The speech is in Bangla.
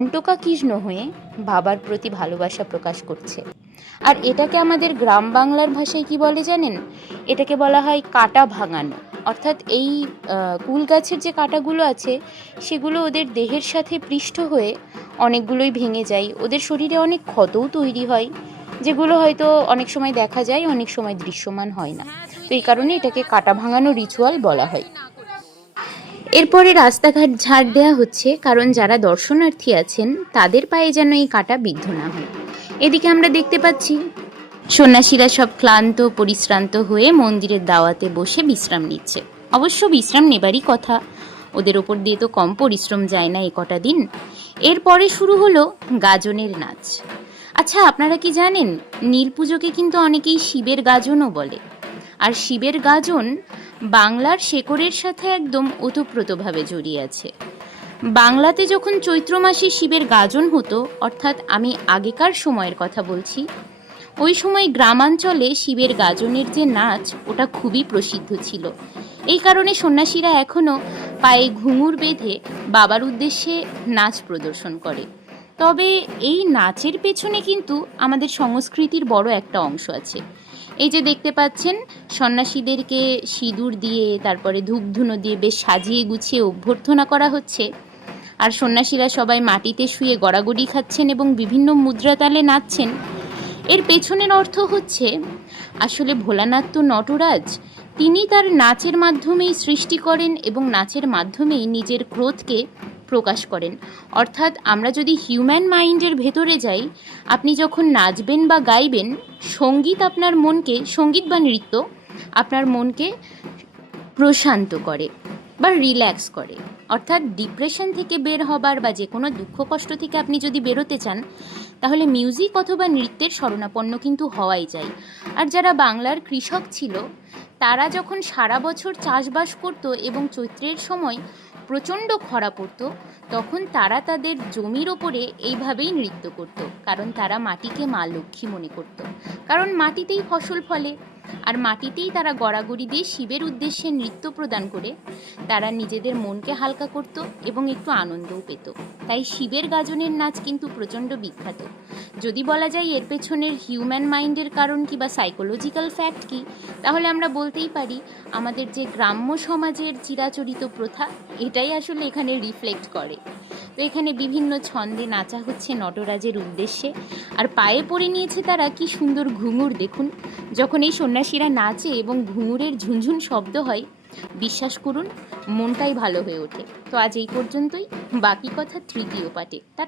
কণ্টকাকীর্ণ হয়ে বাবার প্রতি ভালোবাসা প্রকাশ করছে। আর এটাকে আমাদের গ্রাম বাংলার ভাষায় কি বলে জানেন? এটাকে বলা হয় কাটা ভাঙানো। অর্থাৎ এই কুল গাছের যে কাঁটাগুলো আছে সেগুলো ওদের দেহের সাথে পৃষ্ঠ হয়ে অনেকগুলোই ভেঙে যায়, ওদের শরীরে অনেক ক্ষতও তৈরি হয়, যেগুলো হয়তো অনেক সময় দেখা যায়, অনেক সময় দৃশ্যমান হয় না। তো এই কারণে এটাকে কাটা ভাঙানো রিচুয়াল বলা হয়। এরপরে রাস্তাঘাট ঝাড় দেওয়া হচ্ছে, কারণ যারা দর্শনার্থী আছেন তাদের পায়ে যেন এই কাঁটা বিদ্ধ না হয়। এদিকে আমরা দেখতে পাচ্ছি সন্ন্যাসীরা সব ক্লান্ত পরিশ্রান্ত হয়ে মন্দিরের দাওয়াতে বসে বিশ্রাম নিচ্ছে। অবশ্য বিশ্রাম নেবারই কথা, ওদের ওপর দিয়ে তো কম পরিশ্রম যায় না এ কটা দিন। এরপরে শুরু হলো গাজনের নাচ। আচ্ছা, আপনারা কি জানেন নীল পুজোকে কিন্তু অনেকেই শিবের গাজনও বলে। আর শিবের গাজন বাংলার শেকড়ের সাথে একদম ওতপ্রোতভাবে জড়িয়ে আছে। বাংলাতে যখন চৈত্র মাসে শিবের গাজন হতো, অর্থাৎ আমি আগেকার সময়ের কথা বলছি, ওই সময় গ্রামাঞ্চলে শিবের গাজনের যে নাচ ওটা খুবই প্রসিদ্ধ ছিল। এই কারণে সন্ন্যাসীরা এখনও পায়ে ঘুঙুর বেঁধে বাবার উদ্দেশ্যে নাচ প্রদর্শন করে। তবে এই নাচের পেছনে কিন্তু আমাদের সংস্কৃতির বড় একটা অংশ আছে। এই যে দেখতে পাচ্ছেন, সন্ন্যাসীদেরকে সিঁদুর দিয়ে তারপরে ধূপধুনো দিয়ে বেশ সাজিয়ে গুছিয়ে অভ্যর্থনা করা হচ্ছে। আর সন্ন্যাসীরা সবাই মাটিতে শুয়ে গড়াগড়ি খাচ্ছেন এবং বিভিন্ন মুদ্রা তালে নাচছেন। এর পেছনের অর্থ হচ্ছে, আসলে ভোলানাথ তো নটরাজ, তিনি তার নাচের মাধ্যমেই সৃষ্টি করেন এবং নাচের মাধ্যমেই নিজের ক্রোধকে প্রকাশ করেন। অর্থাৎ আমরা যদি হিউম্যান মাইন্ডের ভেতরে যাই, আপনি যখন নাচবেন বা গাইবেন, সঙ্গীত আপনার মনকে, সঙ্গীত বা নৃত্য আপনার মনকে প্রশান্ত করে বা রিল্যাক্স করে। অর্থাৎ ডিপ্রেশন থেকে বের হবার বা যে কোনো দুঃখ কষ্ট থেকে আপনি যদি বেরোতে চান, তাহলে মিউজিক অথবা নৃত্যের শরণাপন্ন কিন্তু হওয়াই যায়। আর যারা বাংলার কৃষক ছিল, তারা যখন সারা বছর চাষবাস করত এবং চৈত্রের সময় প্রচণ্ড খরা পড়ত, তখন তারা তাদের জমির ওপরে এইভাবেই নৃত্য করত, কারণ তারা মাটিকে মা লক্ষ্মী মনে করত। কারণ মাটিতেই ফসল ফলে, আর মাটিতেই তারা গড়াগড়ি দিয়ে শিবের উদ্দেশ্যে নৃত্য প্রদান করে তারা নিজেদের মনকে হালকা করত এবং একটু আনন্দও পেত। তাই শিবের গাজনের নাচ কিন্তু প্রচণ্ড বিখ্যাত। যদি বলা যায় এর পেছনের হিউম্যান মাইন্ডের কারণ কি বা সাইকোলজিক্যাল ফ্যাক্ট কি, তাহলে আমরা বলতেই পারি আমাদের যে গ্রাম্য সমাজের চিরাচরিত প্রথা, এটাই আসলে এখানে রিফ্লেক্ট করে। তো এখানে বিভিন্ন ছন্দে নাচা হচ্ছে নটরাজের উদ্দেশ্যে। আর পায়ে পরে নিয়েছে তারা কি সুন্দর ঘুঙুর। দেখুন, যখন এই সন্ন্যাসীরা নাচে এবং ঘুঙুরের ঝুনঝুন শব্দ হয়, বিশ্বাস করুন মনটাই ভালো হয়ে ওঠে। তো আজ এই পর্যন্তই, বাকি কথা তৃতীয় পার্টে। টাটা।